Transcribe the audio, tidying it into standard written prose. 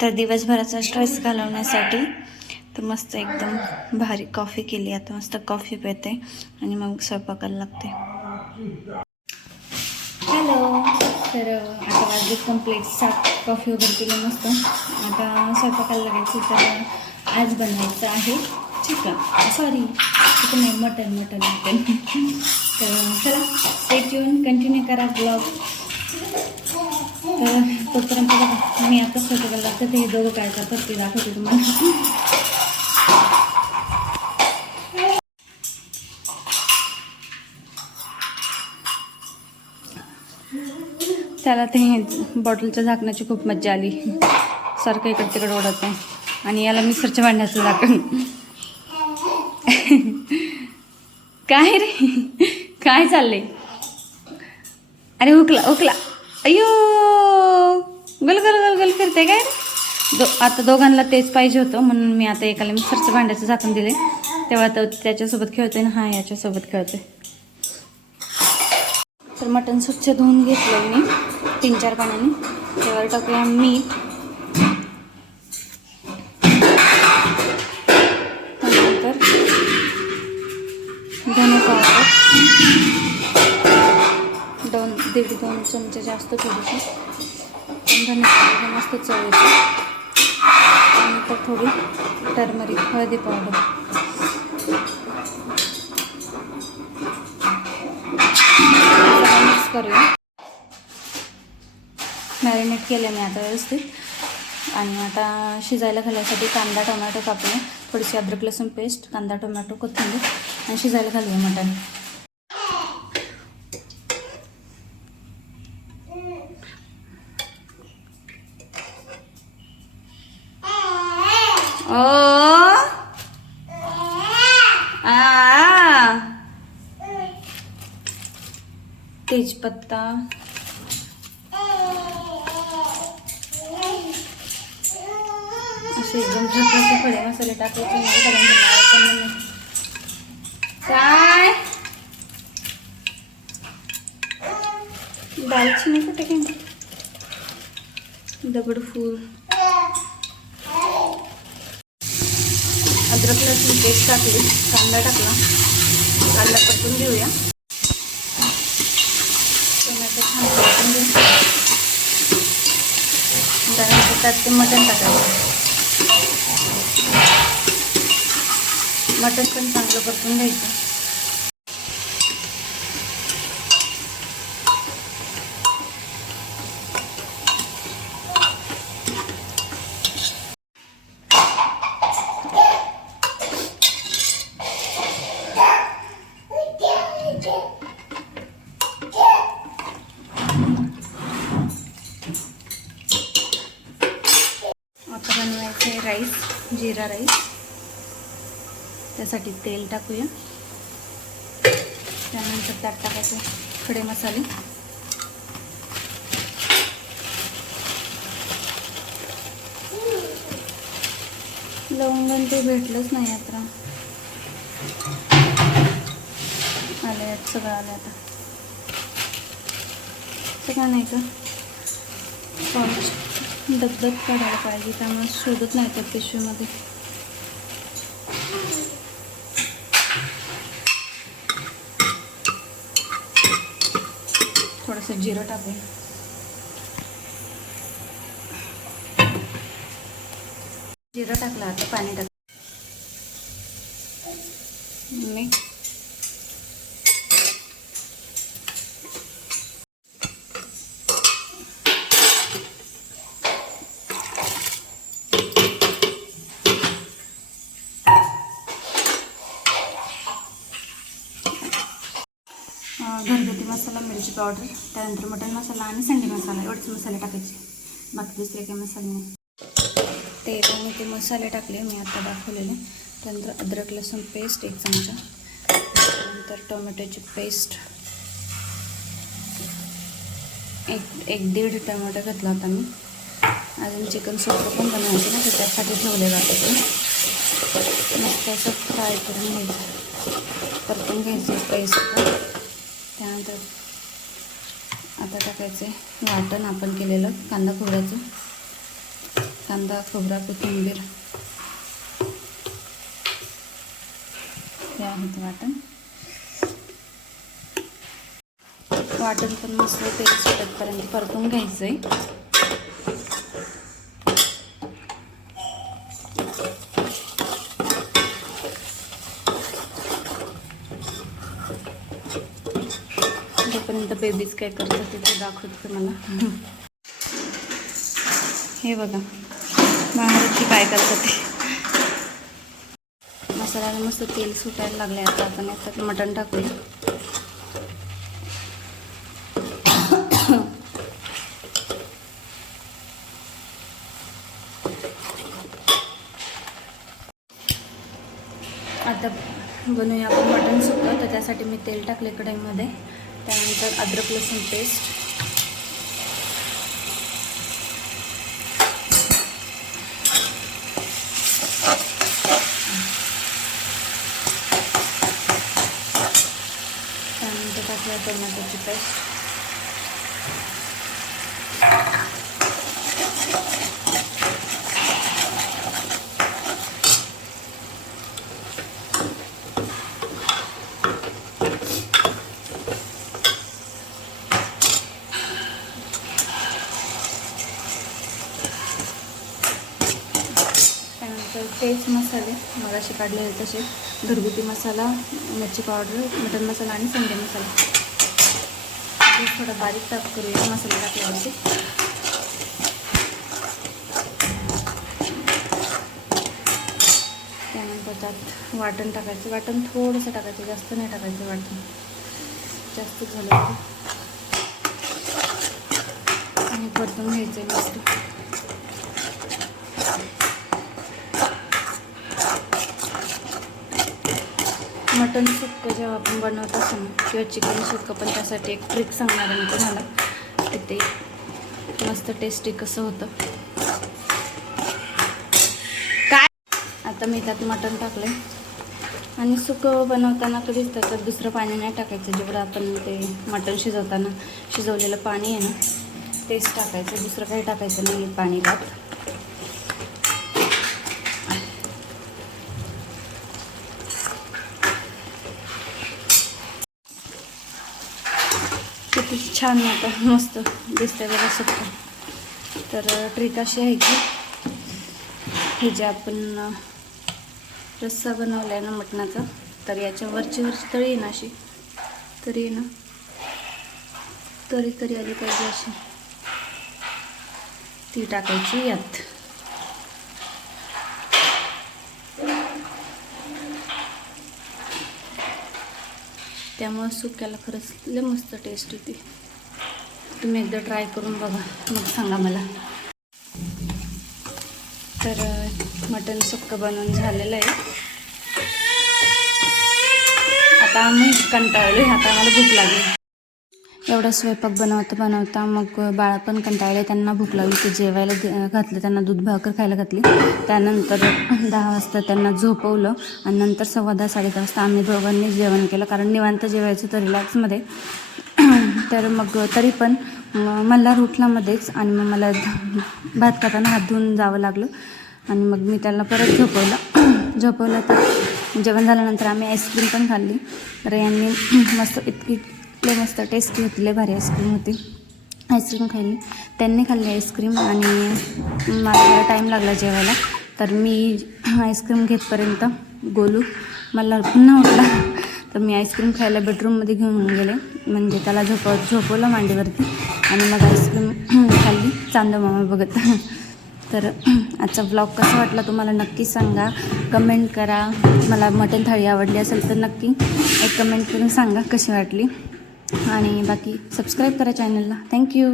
तर दिवसभराचा स्ट्रेस घालवण्यासाठी तर मस्त एकदम भारी कॉफी केली. आता मस्त कॉफी पिते आणि मग स्वयंपाकाला लागते. हॅलो. तर आता वाजले कंप्लीट 7. कॉफी वगैरे केली मस्त. आता स्वयंपाकाला लागायचं. तर आज बनवायचं आहे चिकन नाही, मटन. तर चला स्टे ट्यून, कंटिन्यू करा ब्लॉग. तर तोपर्यंत बघा मी आता स्वयंपाकाला लागते. ते दोघं काय करतात ते दाखवते तुम्हाला. त्याला ते बॉटलच्या झाकण्याची खूप मज्जा आली. सारखं इकडे तिकडे ओढत आहे. आणि याला मिक्सरच्या भांड्याचं झाकण. काय रे, काय चाललंय? अरे हुकला अयो, गल करते काय रे? आता दोघांना तेच पाहिजे होतं म्हणून मी आता एकाला मिक्सरच्या भांड्याचं झाकण दिले. तेव्हा तर त्याच्यासोबत खेळतोय ना हा याच्यासोबत खेळतोय. तर मटण स्वच्छ धुवून घेतलं मी 3-4 पाण्याने. त्यावर टाकूया मीठ, त्यानंतर धने पावडर 1.5-2 चमचे जास्त थोडीशी. धने पावडर मस्त चव येते. त्यानंतर थोडी टर्मरिक हळदी पावडर. मिक्स करूया. मॅरिनेट केले मी आता व्यवस्थित. आणि आता शिजायला घालायसाठी कांदा टोमॅटो कापूया. थोडीशी अद्रक लसूण पेस्ट, कांदा टोमॅटो कोथिंबीर आणि शिजायला घालूया मटण. तेजपत्ता, असे एकदम झटपट खडे मसाले टाकायचे. काय दालचिनी कुठे काय, दगडफूल, अद्रक लसूण पेस्ट टाकली. कांदा टाकला. कांदा परतून घेऊया. टोमॅटो छान परतून घेऊ. त्यानंतर त्यात ते मटण टाकायचं. मटण पण चांगलं परतून घ्यायचं. आता बनवायचं आहे राईस, जिरा राईस. त्यासाठी तेल टाकूया. त्यानंतर त्यात टाकायचे खडे मसाले, लवंगण ते भेटलंच नाही आता. आले सगळं आलं आता. सगळं नाही का दगदग काढायला पाहिजे, त्यामुळे शोधत नाही त्या पिशवीमध्ये. थोडंसं जिरं टाकूया. जिरं टाकलं. आता पाणी टाक. मिक्स. घरगुती मसाला, मिरची पावडर, त्यानंतर मटण मसाला आणि संडी मसाला एवढेच मसाले टाकायचे. बाकी दुसरे काही मसाले नाही. तेलाने ते मसाले टाकले मी आता दाखवलेले. त्यानंतर अद्रक लसूण पेस्ट 1 चमचा, त्यानंतर टोमॅटोची पेस्ट 1-1.5 टोमॅटो घातला होता मी. अजून चिकन सुक्कं पण बनवायचं ना, तर त्यासाठी ठेवलेलं होतं ते. मस्त असं फ्राय करून घ्यायचं, परतून घ्यायचं पेस्ट. त्यानंतर आता टाकायचे वाटण आपण केलेलं कांदा खोबऱ्याचं. कांदा, खोबरा, कोथिंबीर हे आहेत वाटण. वाटण पण मस्त तेल सुटतपर्यंत परतून घ्यायचं आहे. तोपर्यंत बेबीज काय करतात ते दाखवते मला. हे बघा महाराष्ट्री काय करतात ते. मसाल्याला मस्त तेल सुटायला लागले. आता आपण याच्यात मटण टाकूया. आता बनवूया आपण मटण सुकं. तर त्यासाठी मी तेल टाकले कढईमध्ये. त्यानंतर अद्रक लसूण पेस्ट, त्यानंतर टाकूया टोमॅटोची पेस्ट, तेच मसाले मगाशी काढलेले तसे घरगुती मसाला, मिरची पावडर, मटन मसाला आणि संडे मसाला. थोडा बारीक टाक करूया मसाले टाकल्यावरती. त्यानंतर त्यात वाटण टाकायचं. वाटण थोडंसं टाकायचं, जास्त नाही टाकायचं. वाटण जास्त झालं आणि परतून घ्यायचं आहे मस्त. मटण सुक्कं जेव्हा आपण बनवत असतो किंवा चिकन सुक्कं, पण त्यासाठी एक ट्रिक सांगणार आहे मी तुम्हाला की ते मस्त टेस्टी कसं होतं. काय आता मी त्यात मटण टाकलं आणि सुक्कं बनवताना कधीच त्याच्यात दुसरं पाणी नाही टाकायचं. जेवढं आपण ते मटण शिजवताना शिजवलेलं पाणी आहे ना तेच टाकायचं, दुसरं काही टाकायचं नाही पाणी त्यात. किती छान आता मस्त दिसतंय बघा सुक्कं. तर ट्रिक अशी आहे की हे जे आपण रस्सा बनवला आहे ना मटणाचा, तर याच्या वरची तळी आहे ना अशी तरी ना तरी आली पाहिजे अशी, ती टाकायची यात. त्यामुळे सुक्याला खरंच लय मस्त टेस्ट येते. तुम्ही एकदा ट्राय करून बघा, मग सांगा मला. तर मटण सुक्कं बनवून झालेलं आहे. आता आम्ही कंटाळलो, आता आम्हाला भूक लागली. एवढा स्वयंपाक बनवता मग बाळा पण कंटाळले. त्यांना भूक लागली, ते जेवायला घातलं, त्यांना दूध भाकर खायला घातली. त्यानंतर 10 वाजता त्यांना झोपवलं आणि नंतर 10:15 साडेदहा वाजता आम्ही दोघांनी जेवण केलं. कारण निवांत जेवायचं तर रिलॅक्समध्ये. तर मग तरी पण मल्हार उठला मध्येच आणि मग मला भात खाताना हात धुवून जावं लागलं आणि मग मी त्याला परत झोपवलं. तर जेवण झाल्यानंतर आम्ही आईस्क्रीम पण खाल्ली. तर यांनी मस्त इतकी मस्त टेस्टी होती, लय भारी आईस्क्रीम होती. आईस्क्रीम खाल्ली, त्यांनी खाल्ली आईस्क्रीम आणि मला टाईम लागला जेवायला. तर मी आईस्क्रीम घेतपर्यंत गोलू मला पुन्हा उठला. तर मी आईस्क्रीम खायला बेडरूममध्ये घेऊन गेले, म्हणजे त्याला झोपवलं मांडीवरती आणि मग आईस्क्रीम खाल्ली चांदो मामा बघत. तर आजचा ब्लॉग कसा वाटला तुम्हाला नक्की सांगा, कमेंट करा. मला मटण थाळी आवडली असेल तर नक्की एक कमेंट करून सांगा कशी वाटली. आणि बाकी सबस्क्राईब करा चॅनलला. थँक्यू.